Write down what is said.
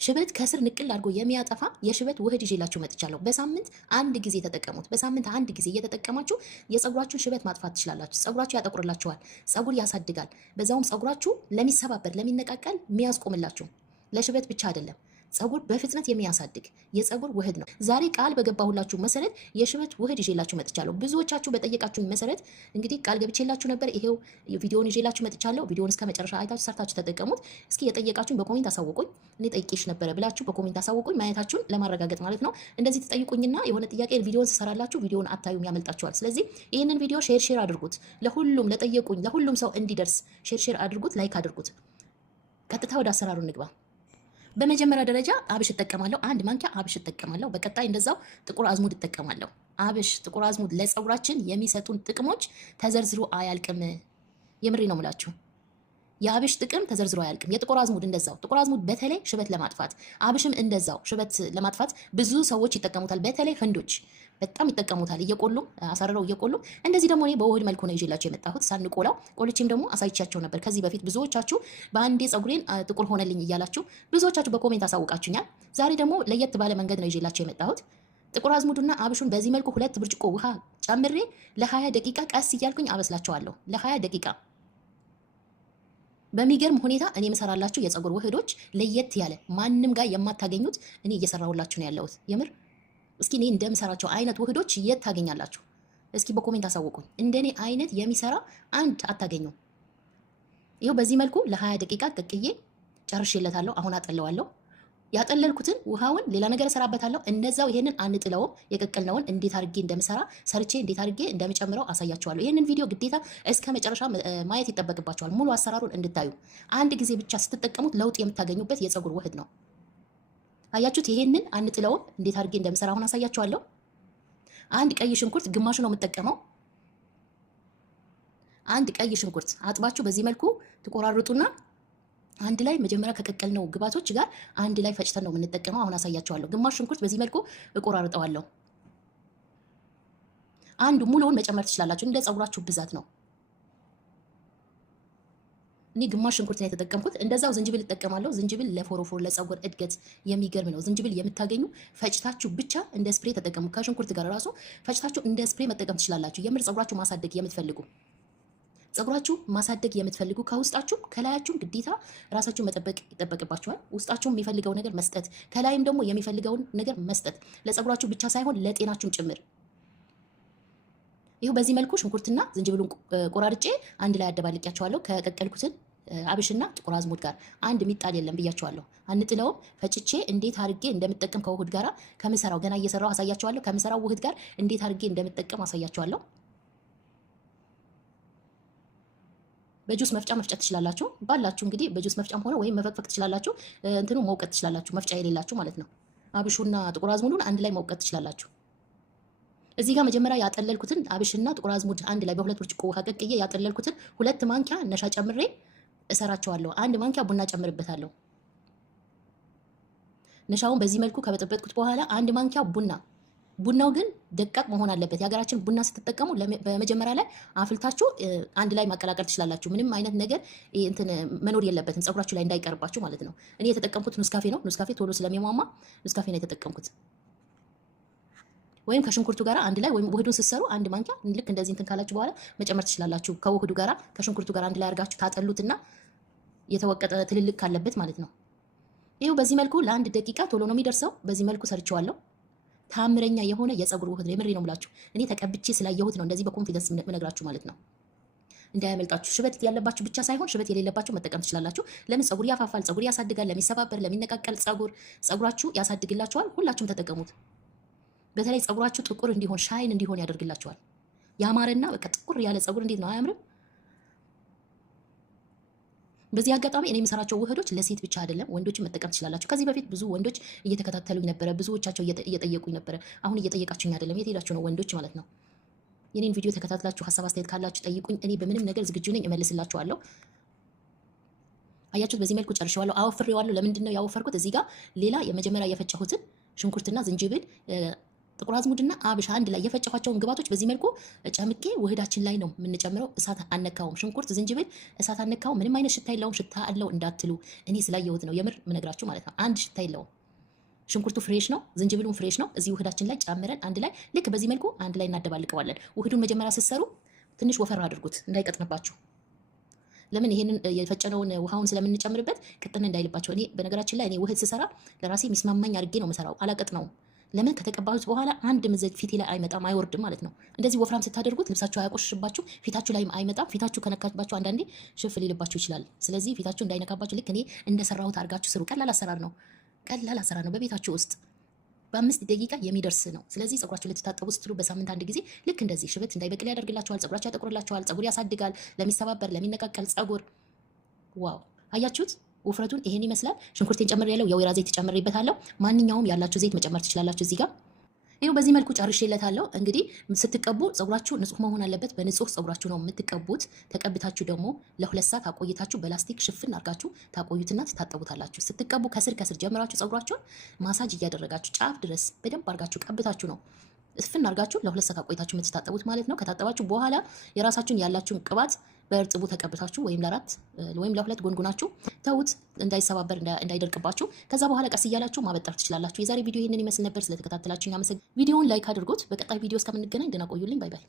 ሽበት ከስር ንቅል አድርጎ የሚያጠፋ የሽበት ውህድ ይዤላችሁ መጥቻለሁ። በሳምንት አንድ ጊዜ ተጠቀሙት። በሳምንት አንድ ጊዜ እየተጠቀማችሁ የፀጉራችሁን ሽበት ማጥፋት ትችላላችሁ። ፀጉራችሁ ያጠቁርላችኋል፣ ፀጉር ያሳድጋል። በዛውም ፀጉራችሁ ለሚሰባበር ለሚነቃቀል የሚያስቆምላችሁ ለሽበት ብቻ አይደለም። ፀጉር በፍጥነት የሚያሳድግ የፀጉር ውህድ ነው። ዛሬ ቃል በገባሁላችሁ መሰረት የሽበት ውህድ ይዤላችሁ መጥቻለሁ። ብዙዎቻችሁ በጠየቃችሁኝ መሰረት እንግዲህ ቃል ገብቼላችሁ ነበር። ይሄው ቪዲዮውን ይዤላችሁ መጥቻለሁ። ቪዲዮውን እስከ መጨረሻ አይታችሁ ሰርታችሁ ተጠቀሙት። እስኪ የጠየቃችሁኝ በኮሜንት አሳውቁኝ። እኔ ጠይቄሽ ነበረ ብላችሁ በኮሜንት አሳውቁኝ፣ ማየታችሁን ለማረጋገጥ ማለት ነው። እንደዚህ ትጠይቁኝና የሆነ ጥያቄ ቪዲዮውን ስሰራላችሁ ቪዲዮውን አታዩም፣ ያመልጣችኋል። ስለዚህ ይህንን ቪዲዮ ሼር አድርጉት፣ ለሁሉም ለጠየቁኝ ለሁሉም ሰው እንዲደርስ ሼር አድርጉት፣ ላይክ አድርጉት። ቀጥታ ወደ አሰራሩ እንግባ። በመጀመሪያ ደረጃ አብሽ እጠቀማለሁ። አንድ ማንኪያ አብሽ እጠቀማለሁ። በቀጣይ እንደዛው ጥቁር አዝሙድ እጠቀማለሁ። አብሽ፣ ጥቁር አዝሙድ ለፀጉራችን የሚሰጡን ጥቅሞች ተዘርዝሮ አያልቅም። የምሬ ነው የምላችሁ። የአብሽ ጥቅም ተዘርዝሮ አያልቅም። የጥቁር አዝሙድ እንደዛው። ጥቁር አዝሙድ በተለይ ሽበት ለማጥፋት፣ አብሽም እንደዛው ሽበት ለማጥፋት ብዙ ሰዎች ይጠቀሙታል። በተለይ ህንዶች በጣም ይጠቀሙታል፣ እየቆሉም አሳረረው እየቆሉም። እንደዚህ ደግሞ እኔ በውህድ መልኩ ነው ይዤላችሁ የመጣሁት ሳንቆላው። ቆልቼም ደግሞ አሳይቻቸው ነበር ከዚህ በፊት። ብዙዎቻችሁ በአንዴ ፀጉሬን ጥቁር ሆነልኝ እያላችሁ ብዙዎቻችሁ በኮሜንት አሳውቃችሁኛል። ዛሬ ደግሞ ለየት ባለ መንገድ ነው ይዤላችሁ የመጣሁት። ጥቁር አዝሙድና አብሹን በዚህ መልኩ 2 ብርጭቆ ውሃ ጨምሬ ለ20 ደቂቃ ቀስ እያልኩኝ አበስላቸዋለሁ። ለ20 ደቂቃ በሚገርም ሁኔታ እኔ የምሰራላችሁ የፀጉር ውህዶች ለየት ያለ ማንም ጋር የማታገኙት እኔ እየሰራሁላችሁ ነው ያለሁት። የምር እስኪ እኔ እንደምሰራቸው አይነት ውህዶች የት ታገኛላችሁ? እስኪ በኮሜንት አሳውቁኝ። እንደኔ አይነት የሚሰራ አንድ አታገኙም። ይኸው በዚህ መልኩ ለ20 ደቂቃ ቀቅዬ ጨርሼለታለሁ። አሁን አጠለዋለሁ። ያጠለልኩትን ውሃውን ሌላ ነገር እሰራበታለሁ። እነዛው ይሄንን አንጥለውም። የቀቀልነውን እንዴት አድርጌ እንደምሰራ ሰርቼ እንዴት አድርጌ እንደምጨምረው አሳያችኋለሁ። ይሄንን ቪዲዮ ግዴታ እስከ መጨረሻ ማየት ይጠበቅባችኋል፣ ሙሉ አሰራሩን እንድታዩ። አንድ ጊዜ ብቻ ስትጠቀሙት ለውጥ የምታገኙበት የፀጉር ውህድ ነው። አያችሁት? ይሄንን አንጥለውም። እንዴት አድርጌ እንደምሰራ አሁን አሳያችኋለሁ። አንድ ቀይ ሽንኩርት ግማሹ ነው የምጠቀመው። አንድ ቀይ ሽንኩርት አጥባችሁ በዚህ መልኩ ትቆራርጡና አንድ ላይ መጀመሪያ ከቀቀልነው ግብአቶች ጋር አንድ ላይ ፈጭተን ነው የምንጠቀመው። አሁን አሳያችኋለሁ። ግማሽ ሽንኩርት በዚህ መልኩ እቆራርጠዋለሁ። አንዱ ሙሉውን መጨመር ትችላላችሁ፣ እንደ ፀጉራችሁ ብዛት ነው። እኔ ግማሽ ሽንኩርት ነው የተጠቀምኩት። እንደዛው ዝንጅብል እጠቀማለሁ። ዝንጅብል ለፎሮፎር ለፀጉር እድገት የሚገርም ነው። ዝንጅብል የምታገኙ ፈጭታችሁ ብቻ እንደ ስፕሬ ተጠቀሙ። ከሽንኩርት ጋር ራሱ ፈጭታችሁ እንደ ስፕሬ መጠቀም ትችላላችሁ። የምር ፀጉራችሁ ማሳደግ የምትፈልጉ ፀጉራችሁ ማሳደግ የምትፈልጉ ከውስጣችሁ ከላያችሁም ግዴታ ራሳችሁን መጠበቅ ይጠበቅባችኋል። ውስጣችሁ የሚፈልገው ነገር መስጠት፣ ከላይም ደግሞ የሚፈልገውን ነገር መስጠት፣ ለፀጉራችሁ ብቻ ሳይሆን ለጤናችሁም ጭምር። ይኸው በዚህ መልኩ ሽንኩርትና ዝንጅብሉን ቆራርጬ አንድ ላይ አደባልቂያቸዋለሁ ከቀቀልኩትን አብሽና ጥቁር አዝሙድ ጋር። አንድ ሚጣል የለም ብያቸዋለሁ። አንጥለውም። ፈጭቼ እንዴት አድርጌ እንደምጠቀም ከውህድ ጋር ከምሰራው ገና እየሰራው አሳያቸዋለሁ። ከምሰራው ውህድ ጋር እንዴት አድርጌ እንደምጠቀም አሳያቸዋለሁ። በጁስ መፍጫ መፍጨት ትችላላችሁ። ባላችሁ እንግዲህ በጁስ መፍጫም ሆነ ወይም መፈቅፈቅ ትችላላችሁ። እንትኑ መውቀት ትችላላችሁ፣ መፍጫ የሌላችሁ ማለት ነው። አብሹና ጥቁር አዝሙዱን አንድ ላይ መውቀት ትችላላችሁ። እዚህ ጋር መጀመሪያ ያጠለልኩትን አብሽና ጥቁር አዝሙድ አንድ ላይ በ2 ብርጭቆ ውሃ ቀቅዬ ያጠለልኩትን 2 ማንኪያ ነሻ ጨምሬ እሰራቸዋለሁ። 1 ማንኪያ ቡና ጨምርበታለሁ። ነሻውን በዚህ መልኩ ከበጠበጥኩት በኋላ 1 ማንኪያ ቡናው ግን ደቃቅ መሆን አለበት። የሀገራችን ቡና ስትጠቀሙ በመጀመሪያ ላይ አፍልታችሁ አንድ ላይ ማቀላቀል ትችላላችሁ። ምንም አይነት ነገር እንትን መኖር የለበትም ፀጉራችሁ ላይ እንዳይቀርባችሁ ማለት ነው። እኔ የተጠቀምኩት ኑስካፌ ነው። ኑስካፌ ቶሎ ስለሚሟማ ኑስካፌ ነው የተጠቀምኩት። ወይም ከሽንኩርቱ ጋር አንድ ላይ ወይም ውህዱን ስትሰሩ 1 ማንኪያ ልክ እንደዚህ እንትን ካላችሁ በኋላ መጨመር ትችላላችሁ። ከውህዱ ጋር ከሽንኩርቱ ጋር አንድ ላይ አድርጋችሁ ታጠሉትና የተወቀጠ ትልልቅ ካለበት ማለት ነው። ይሄው በዚህ መልኩ ለ1 ደቂቃ ቶሎ ነው የሚደርሰው። በዚህ መልኩ ሰርቼዋለሁ። ታምረኛ የሆነ የፀጉር ውህድ ነው። የምሬ ነው ብላችሁ እኔ ተቀብቼ ስላየሁት ነው እንደዚህ በኮንፊደንስ ምነግራችሁ ማለት ነው። እንዳያመልጣችሁ። ሽበት ያለባችሁ ብቻ ሳይሆን ሽበት የሌለባችሁ መጠቀም ትችላላችሁ። ለምን ፀጉር ያፋፋል፣ ፀጉር ያሳድጋል፣ ለሚሰባበር ለሚነቃቀል ፀጉራችሁ ያሳድግላችኋል። ሁላችሁም ተጠቀሙት። በተለይ ፀጉራችሁ ጥቁር እንዲሆን ሻይን እንዲሆን ያደርግላችኋል። ያማረና በቃ ጥቁር ያለ ፀጉር እንዴት ነው አያምርም? በዚህ አጋጣሚ እኔ የምሰራቸው ውህዶች ለሴት ብቻ አይደለም፣ ወንዶችን መጠቀም ትችላላችሁ። ከዚህ በፊት ብዙ ወንዶች እየተከታተሉኝ ነበረ፣ ብዙዎቻቸው እየጠየቁኝ ነበረ። አሁን እየጠየቃችሁኝ አይደለም፣ የት ሄዳችሁ ነው ወንዶች ማለት ነው። የኔን ቪዲዮ ተከታትላችሁ ሀሳብ አስተያየት ካላችሁ ጠይቁኝ። እኔ በምንም ነገር ዝግጁ ነኝ፣ እመልስላችኋለሁ። አያችሁት? በዚህ መልኩ ጨርሼዋለሁ፣ አወፍሬዋለሁ። ለምንድን ነው ያወፈርኩት? እዚህ ጋር ሌላ የመጀመሪያ የፈጨሁትን ሽንኩርትና ዝንጅብል ጥቁር አዝሙድና አብሽ አንድ ላይ የፈጨኋቸውን ግብአቶች በዚህ መልኩ ጨምቄ ውህዳችን ላይ ነው የምንጨምረው። እሳት አነካውም። ሽንኩርት፣ ዝንጅብል እሳት አነካው። ምንም አይነት ሽታ የለውም። ሽታ አለው እንዳትሉ እኔ ስላየሁት ነው የምር ምነግራችሁ ማለት ነው። አንድ ሽታ የለውም። ሽንኩርቱ ፍሬሽ ነው፣ ዝንጅብሉም ፍሬሽ ነው። እዚህ ውህዳችን ላይ ጨምረን አንድ ላይ ልክ በዚህ መልኩ አንድ ላይ እናደባልቀዋለን። ውህዱን መጀመሪያ ስትሰሩ ትንሽ ወፈር አድርጉት እንዳይቀጥንባችሁ። ለምን ይሄንን የፈጨነውን ውሃውን ስለምንጨምርበት ቅጥን እንዳይልባቸው። እኔ በነገራችን ላይ እኔ ውህድ ስሰራ ለራሴ የሚስማማኝ አድርጌ ነው የምሰራው፣ አላቀጥነውም። ለምን ከተቀባሉት በኋላ አንድ ምዘግ ፊቴ ላይ አይመጣም፣ አይወርድም ማለት ነው። እንደዚህ ወፍራም ስታደርጉት ልብሳችሁ አያቆሽሽባችሁ፣ ፊታችሁ ላይም አይመጣም። ፊታችሁ ከነካባችሁ አንዳንዴ ሽፍ ሊልባችሁ ይችላል። ስለዚህ ፊታችሁ እንዳይነካባችሁ ልክ እኔ እንደሰራሁት አድርጋችሁ ስሩ። ቀላል አሰራር ነው፣ ቀላል አሰራር ነው። በቤታችሁ ውስጥ በ5 ደቂቃ የሚደርስ ነው። ስለዚህ ፀጉራችሁ ልትታጠቡ ስትሉ በሳምንት አንድ ጊዜ ልክ እንደዚህ ሽበት እንዳይበቅል ያደርግላችኋል። ፀጉራችሁ ያጠቁርላችኋል። ፀጉር ያሳድጋል። ለሚሰባበር ለሚነቃቀል ፀጉር ዋው! አያችሁት? ውፍረቱን ይሄን ይመስላል። ሽንኩርቴን ጨምር ያለው የወይራ ዘይት ጨምሬበታለሁ። ማንኛውም ያላችሁ ዘይት መጨመር ትችላላችሁ እዚህ ጋር። ይሄው በዚህ መልኩ ጨርሼለታለሁ። እንግዲህ ስትቀቡ ፀጉራችሁ ንጹህ መሆን አለበት። በንጹህ ፀጉራችሁ ነው የምትቀቡት። ተቀብታችሁ ደግሞ ለ2 ሰዓት አቆይታችሁ በላስቲክ ሽፍን አድርጋችሁ ታቆዩትና ትታጠቡታላችሁ። ስትቀቡ ከስር ጀምራችሁ ፀጉራችሁን ማሳጅ እያደረጋችሁ ጫፍ ድረስ በደንብ አድርጋችሁ ቀብታችሁ ነው እስፍን አድርጋችሁ ለ2 ሰዓት አቆይታችሁ የምትታጠቡት ማለት ነው። ከታጠባችሁ በኋላ የራሳችሁን ያላችሁን ቅባት በእርጥቡ ተቀብታችሁ ወይም ለ4 ወይም ለ2 ጎንጉናችሁ ተውት፣ እንዳይሰባበር እንዳይደርቅባችሁ። ከዛ በኋላ ቀስ እያላችሁ ማበጠር ትችላላችሁ። የዛሬ ቪዲዮ ይህንን ይመስል ነበር። ስለተከታተላችሁ አመሰግናለሁ። ቪዲዮውን ላይክ አድርጉት። በቀጣይ ቪዲዮ እስከምንገናኝ ደህና ቆዩልኝ። ባይ ባይ።